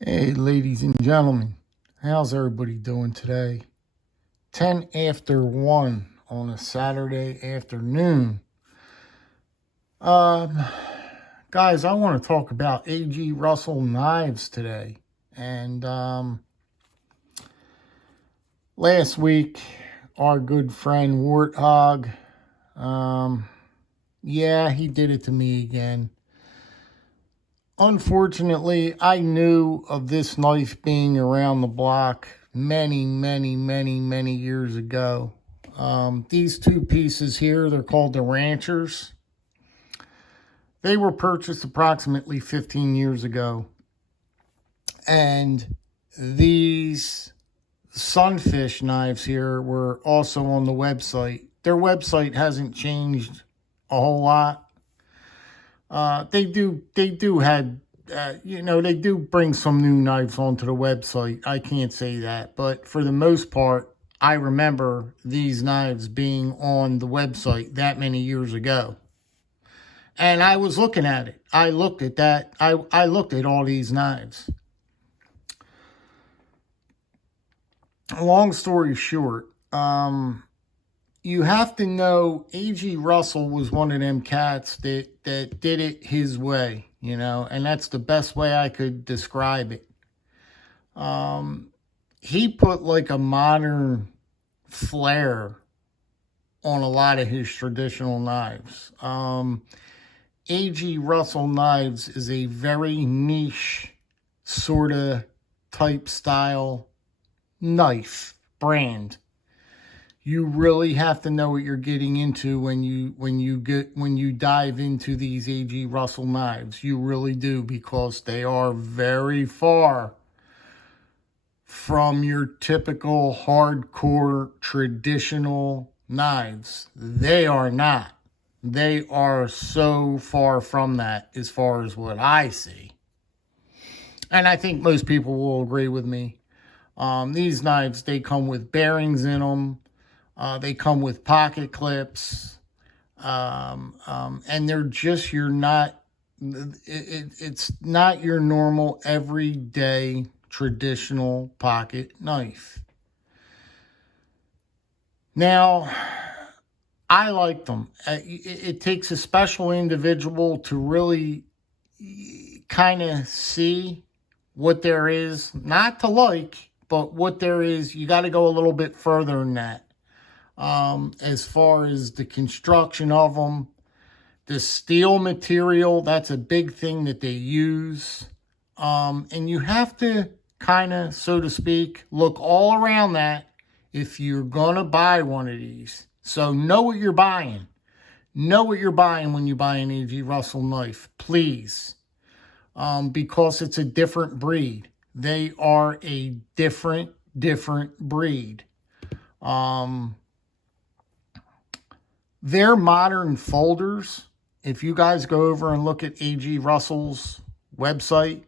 Hey, ladies and gentlemen, how's everybody doing today? 10 after 1 on a Saturday afternoon. Um, Guys, I want to talk about A.G. Russell knives today. And last week, our good friend Warthog, yeah, he did it to me again. Unfortunately, I knew of this knife being around the block many years ago. These two pieces here, they're called the Ranchers. They were purchased approximately 15 years ago. And these Sunfish knives here were also on the website. Their website hasn't changed a whole lot. They do have, they do bring some new knives onto the website. I can't say that, but for the most part, I remember these knives being on the website that many years ago. And I was looking at it. I looked at that. I looked at all these knives. Long story short, you have to know A.G. Russell was one of them cats that did it his way, and that's the best way I could describe it. He put like a modern flair on a lot of his traditional knives. A.G. Russell Knives is a very niche sort of type style knife brand. You really have to know what you're getting into when you dive into these A.G. Russell knives. You really do, because they are very far from your typical hardcore traditional knives. They are not. They are so far from that as far as what I see. And I think most people will agree with me. These knives, they come with bearings in them. They come with pocket clips. And they're just it's not your normal everyday traditional pocket knife. Now, I like them. It takes a special individual to really kind of see what there is, not to like, but what there is. You got to go a little bit further than that. As far as the construction of them, the steel material, that's a big thing that they use. And you have to kind of, so to speak, look all around that if you're going to buy one of these. So know what you're buying. Know what you're buying when you buy an A.G. Russell knife, please. Because it's a different breed. They are a different breed. Their modern folders, if you guys go over and look at A.G. Russell's website,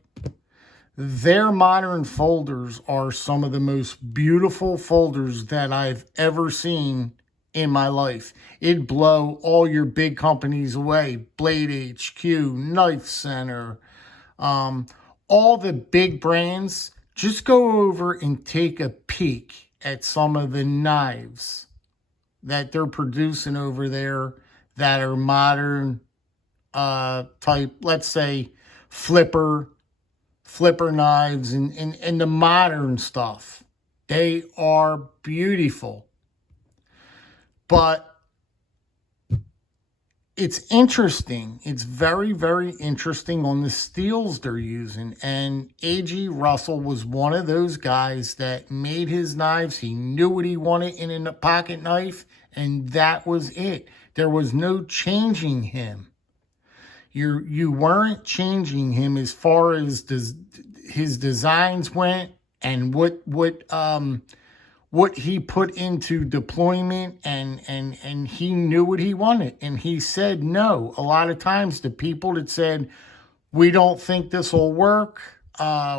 their modern folders are some of the most beautiful folders that I've ever seen in my life. It'd blow all your big companies away. Blade HQ, Knife Center, all the big brands. Just go over and take a peek at some of the knives that they're producing over there that are modern type, let's say flipper knives and the modern stuff. They are beautiful. But it's interesting. It's very interesting on the steels they're using. And A.G. Russell was one of those guys that made his knives. He knew what he wanted in a pocket knife, and that was it. There was no changing him. You weren't changing him as far as his designs went and what he put into deployment, and he knew what he wanted, and he said no. A lot of times the people that said, we don't think this will work,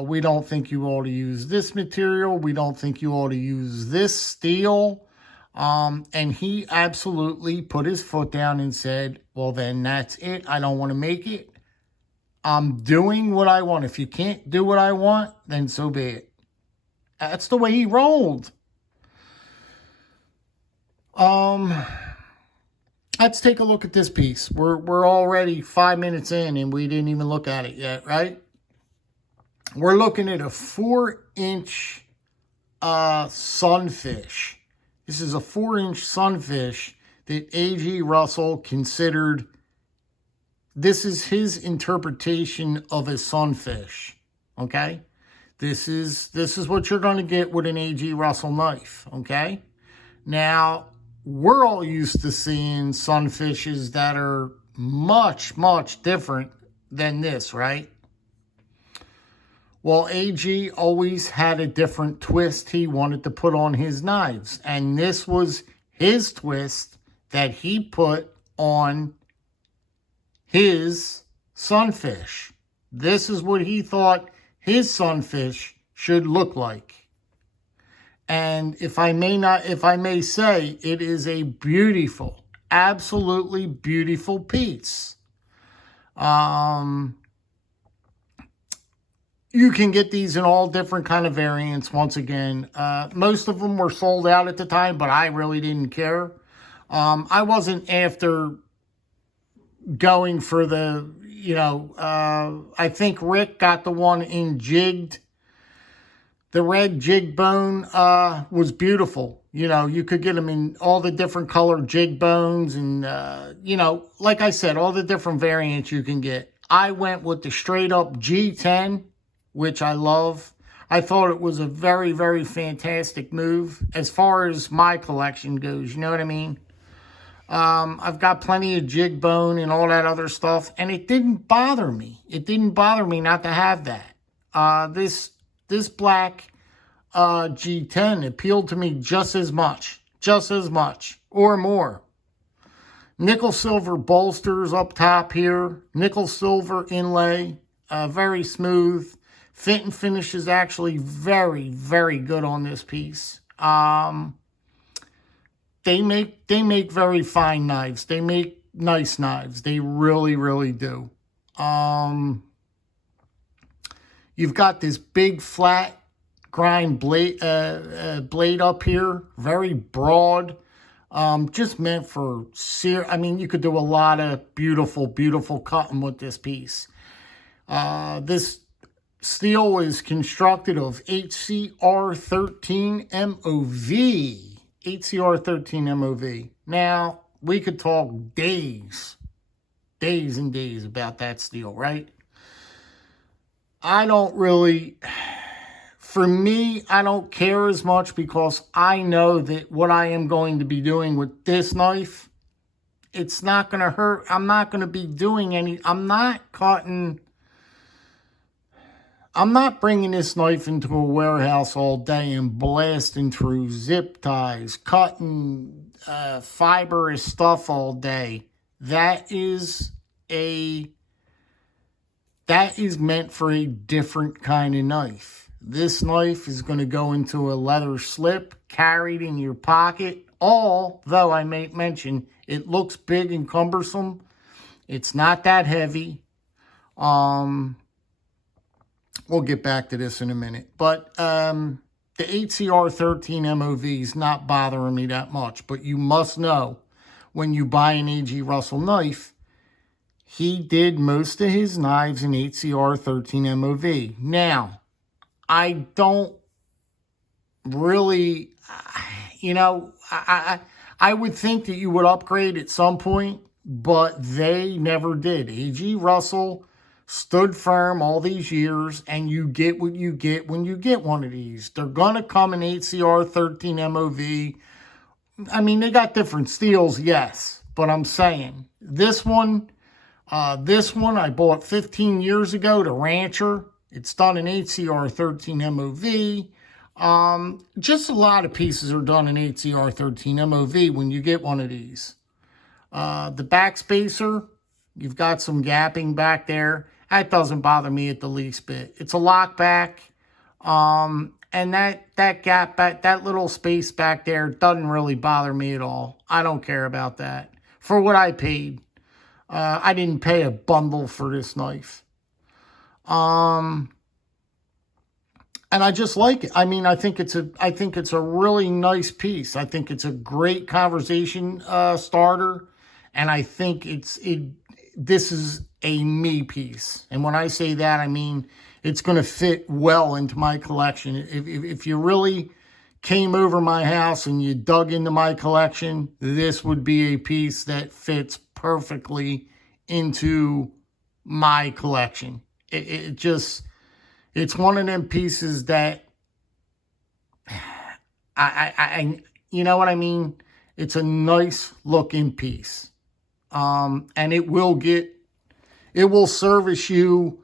we don't think you ought to use this material, we don't think you ought to use this steel, and he absolutely put his foot down and said, well, then that's it. I don't want to make it. I'm doing what I want. If you can't do what I want, then so be it. That's the way he rolled. Let's take a look at this piece. We're already 5 minutes in and we didn't even look at it yet, right? We're looking at a 4-inch Sunfish. This is a 4-inch Sunfish that A.G. Russell considered. This is his interpretation of a Sunfish. Okay? This is what you're going to get with an A.G. Russell knife. Okay? Now, we're all used to seeing Sunfishes that are much, much different than this, right? Well, A.G. always had a different twist he wanted to put on his knives. And this was his twist that he put on his Sunfish. This is what he thought his Sunfish should look like. And if I may say, it is a beautiful, absolutely beautiful piece. You can get these in all different kind of variants. Once again, most of them were sold out at the time, but I really didn't care. I wasn't after going for the, I think Rick got the one in jigged. The red jig bone was beautiful. You could get them in all the different colored jig bones and, like I said, all the different variants you can get. I went with the straight up G10, which I love. I thought it was a very, very fantastic move as far as my collection goes. You know what I mean? I've got plenty of jig bone and all that other stuff, and it didn't bother me. It didn't bother me not to have that. This black G10 appealed to me just as much, or more. Nickel silver bolsters up top here, nickel silver inlay, very smooth. Fit and finish is actually very, very good on this piece. They make very fine knives. They make nice knives. They really, really do. You've got this big flat grind blade up here, very broad, just meant for you could do a lot of beautiful, beautiful cutting with this piece. This steel is constructed of HCR13 MOV. HCR13 MOV. Now, we could talk days and days about that steel, right? I don't care as much because I know that what I am going to be doing with this knife, it's not going to hurt. I'm not going to be doing I'm not bringing this knife into a warehouse all day and blasting through zip ties, cutting fibrous stuff all day. That is meant for a different kind of knife. This knife is going to go into a leather slip, carried in your pocket. Although I may mention, it looks big and cumbersome. It's not that heavy. We'll get back to this in a minute. But the HCR13 MOV is not bothering me that much. But you must know, when you buy an A.G. Russell knife, he did most of his knives in HCR13 MOV. Now, I don't really, I would think that you would upgrade at some point, but they never did. A.G. Russell stood firm all these years, and you get what you get when you get one of these. They're going to come in HCR13 MOV. They got different steels, yes, but I'm saying this one I bought 15 years ago, the Rancher. It's done in HCR13 MOV. Just a lot of pieces are done in HCR13 MOV when you get one of these. The back spacer, you've got some gapping back there. That doesn't bother me at the least bit. It's a lock back. And that gap back, that little space back there doesn't really bother me at all. I don't care about that. For what I paid. I didn't pay a bundle for this knife. And I just like it. I mean, I think it's a really nice piece. I think it's a great conversation starter, and I think this is a me piece. And when I say that, I mean it's going to fit well into my collection. If you really came over my house and you dug into my collection, this would be a piece that fits perfectly into my collection. It's one of them pieces that I you know what I mean? It's a nice looking piece. And it will service you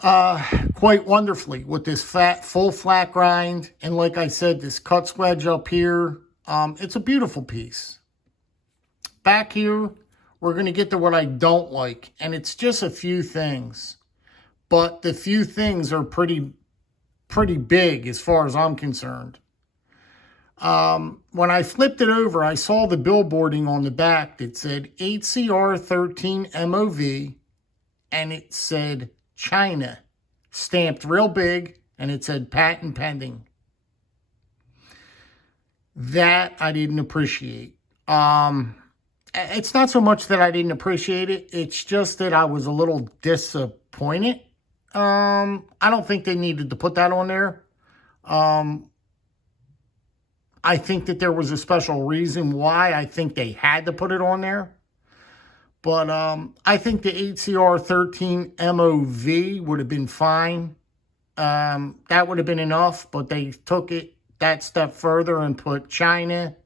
quite wonderfully with this full flat grind. And like I said, this cut wedge up here, it's a beautiful piece. Back here, we're going to get to what I don't like. And it's just a few things. But the few things are pretty big as far as I'm concerned. When I flipped it over, I saw the billboarding on the back that said HCR 13 MOV, and it said China, stamped real big, and it said patent pending. That I didn't appreciate. It's not so much that I didn't appreciate it, it's just that I was a little disappointed. I don't think they needed to put that on there. I think that there was a special reason why I think they had to put it on there. But I think the HCR 13 MOV would have been fine. That would have been enough, but they took it that step further and put China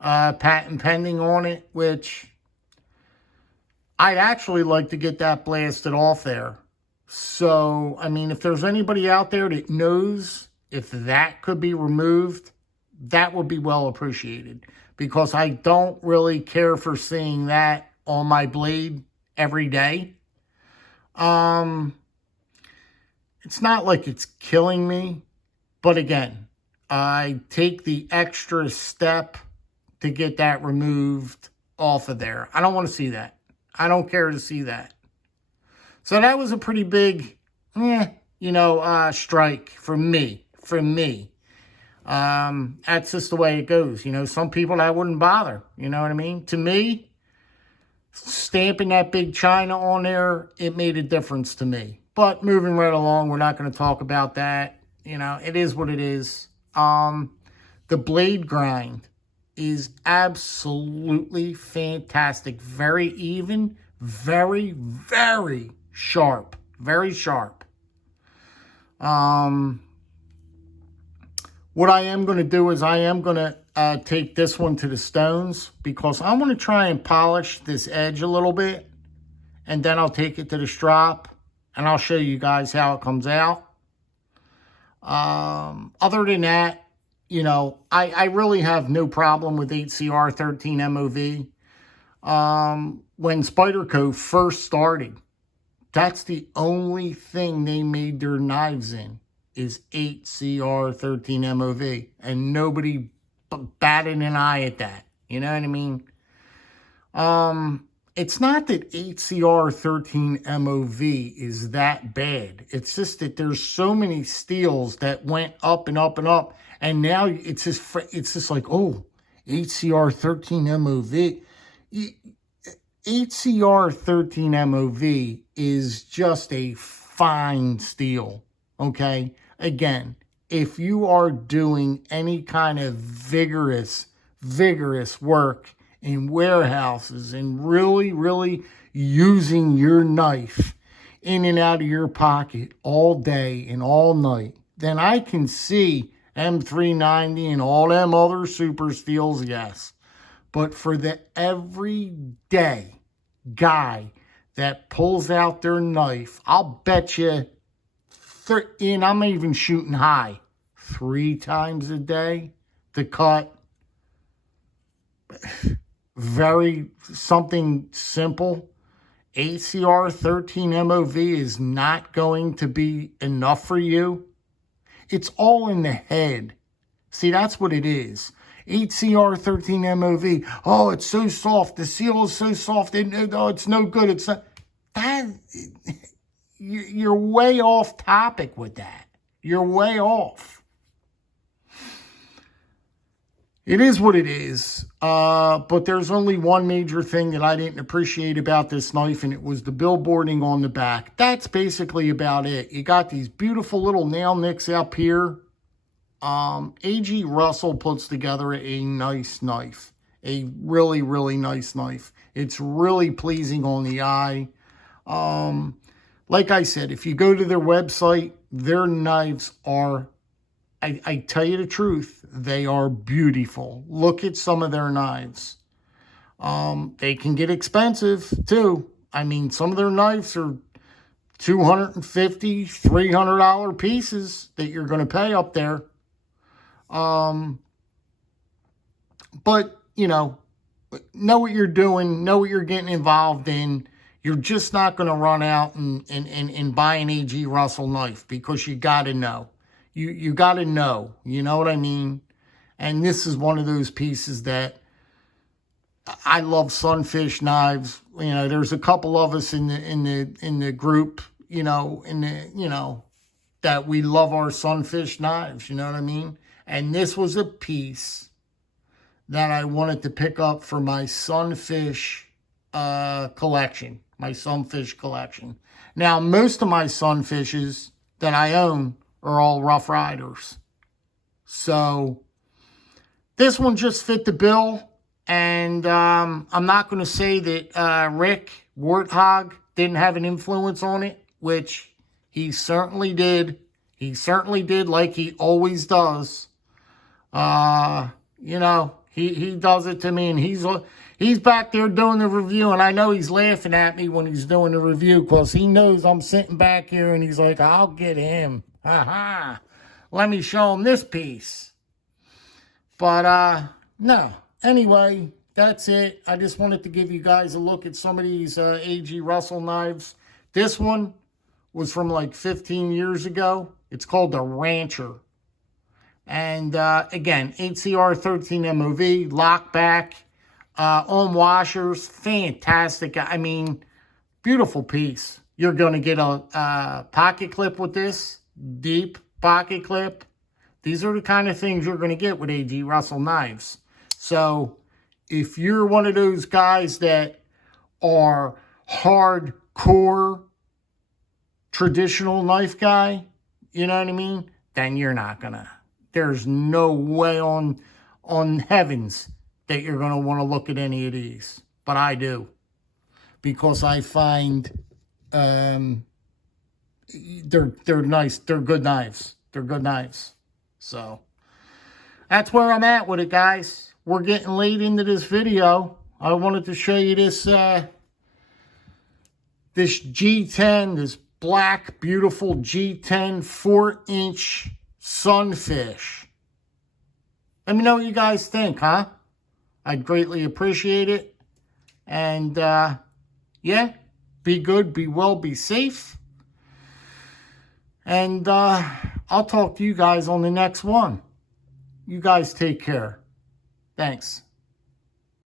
patent pending on it, which I'd actually like to get that blasted off there. So, I mean, if there's anybody out there that knows if that could be removed, that would be well appreciated, because I don't really care for seeing that on my blade every day. It's not like it's killing me, but again, I take the extra step to get that removed off of there. I don't want to see that. I don't care to see that. So that was a pretty big, strike for me. That's just the way it goes. Some people that wouldn't bother. You know what I mean? To me, stamping that big China on there, it made a difference to me. But moving right along, we're not going to talk about that. It is what it is. The blade grind is absolutely fantastic. Very even, very, very sharp. Very sharp. What I am going to do is I am going to take this one to the stones, because I want to try and polish this edge a little bit, and then I'll take it to the strop and I'll show you guys how it comes out. Other than that, I really have no problem with HCR 13 MOV. When Spyderco first started, that's the only thing they made their knives in, is HCR 13 MOV. And nobody batted an eye at that. You know what I mean? It's not that HCR 13 MOV is that bad. It's just that there's so many steels that went up and up and up. And now it's just like, oh, HCR 13 MOV. HCR 13 MOV is just a fine steel, okay? Again, if you are doing any kind of vigorous work in warehouses and really, really using your knife in and out of your pocket all day and all night, then I can see M390 and all them other super steels, yes. But for the everyday guy that pulls out their knife, I'll bet you, and I'm even shooting high, 3 times a day to cut something simple. HCR 13 MOV is not going to be enough for you. It's all in the head. See, that's what it is. HCR 13 MOV. Oh, it's so soft. The seal is so soft. It's no good. It's not. you're way off topic with that. You're way off. It is what it is. But there's only one major thing that I didn't appreciate about this knife, and it was the billboarding on the back. That's basically about it. You got these beautiful little nail nicks up here. A.G. Russell puts together a nice knife. A really, really nice knife. It's really pleasing on the eye. Like I said, if you go to their website, their knives are, I tell you the truth, they are beautiful. Look at some of their knives. They can get expensive too. I mean, some of their knives are $250, $300 pieces that you're going to pay up there. But, you know what you're doing, know what you're getting involved in. You're just not going to run out and buy an A.G. Russell knife, because you got to know. You got to know. You know what I mean? And this is one of those pieces that I love. Sunfish knives. You know, there's a couple of us in the group, that we love our Sunfish knives. You know what I mean? And this was a piece that I wanted to pick up for my Sunfish collection. My Sunfish collection. Now, most of my Sunfishes that I own are all Rough Riders. So, this one just fit the bill. And I'm not going to say that Rick Warthog didn't have an influence on it, which he certainly did. He certainly did, like he always does. He does it to me, and he's back there doing the review, and I know he's laughing at me when he's doing the review, because he knows I'm sitting back here, and he's like, I'll get him. Ha-ha. Let me show him this piece. But, no. Anyway, that's it. I just wanted to give you guys a look at some of these A.G. Russell knives. This one was from like 15 years ago. It's called the Rancher. And, again, HCR 13 MOV, lock back, on washers, fantastic. I mean, beautiful piece. You're going to get a pocket clip with this, deep pocket clip. These are the kind of things you're going to get with A.G. Russell knives. So, if you're one of those guys that are hardcore traditional knife guy, you know what I mean? Then you're not going to. There's no way on heavens that you're going to want to look at any of these. But I do. Because I find they're nice. They're good knives. They're good knives. So, that's where I'm at with it, guys. We're getting late into this video. I wanted to show you this this G10, this black, beautiful G10 4-inch Sunfish. Let me know what you guys think, huh? I'd greatly appreciate it. And, yeah, be good, be well, be safe. And I'll talk to you guys on the next one. You guys take care. Thanks.